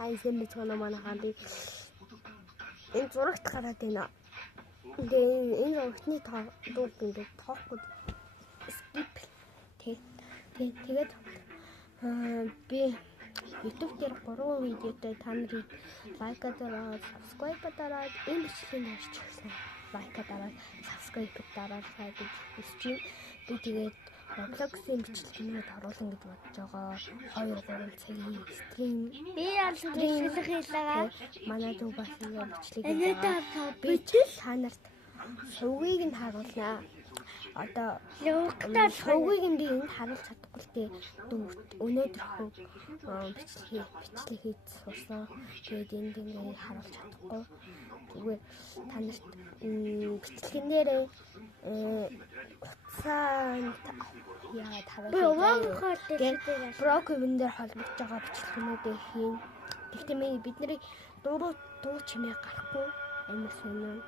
хайсан мэт соноо манайхаа би энэ зурагт гараад байна. Тэгээ энэ зурагтны дууг ингээд тоохгүй skip тэгээд би YouTube дээр 3 видеотой та нарыг лайк дараад, subscribe дараад, энэ бичлэгийг харчихсан. Лайк дараад, subscribe дараад гэж хүсэж байна. Би тэгээд Roblox-ийн бичлэгнүүд оруулна гэж бодож байгаа. 2-3 цагийн стрим. Би аль хийлээгаа манай дүү бас энэ бичлэгийг би та нарт сувгийг нь харуулнаа. Одоо логтар сувгийг нь би энд харуулж чадахгүй л дээ. Өнөөдөр хөв бичлэгийг сурсан. Тэгээд энд ингэ харуулж чадахгүй. Зүгээр та нарт бичлэгэн дээрээ утсаанд яа тавьчихсан. Броквен дээр холбогдож байгаа бичлэгнүүдээ хийн. Гэхдээ бидний дуу чимээ гарахгүй амар сонирн.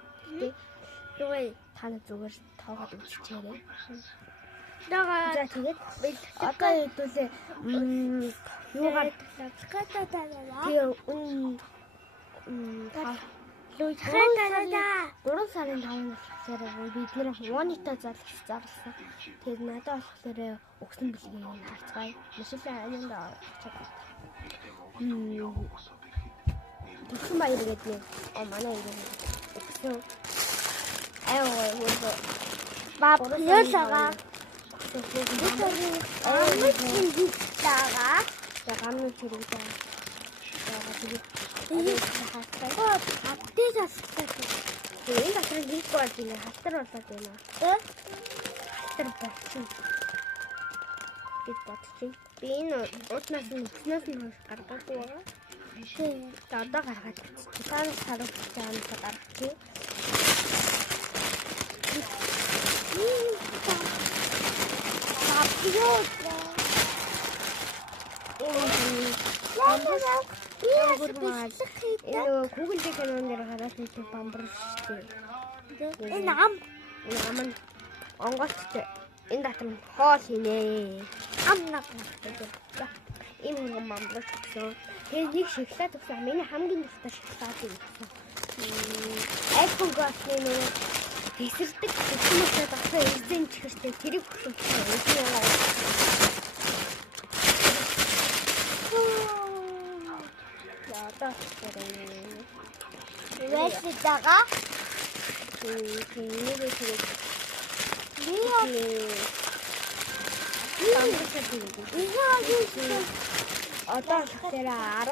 Тэгтээ та нар зүгээр тоогоод үзчихээрэй. За тэгээд одоо хэдүүлээ юугаар тэгээ 3 сарын 5-наар бид нэр монитор зарласан. Тэгээд надад болохоор өгсөн бэлгийг харцгаая. Мишелээ анинда очоод. Тэгсэн баяр гэдэг нэг манай өгсөн. баблага Google дээр нэр гараад ирсэн бамбар шүү дээ. энэ ам нь онгоцтой. Энэ дотор хоол хийнэ. ам нагнаа. Энэ бамбар гэсэн. Тэгээд нэг шоколад өгсөн. Миний хамгийн дуртай шоколад өгсөн. iPhone-гийн нэр эсэрдэг хүмүүсээ багтаа эзэн чихэртэй тэрийг өгсөн. Вэстэйга одоо тэгэхээр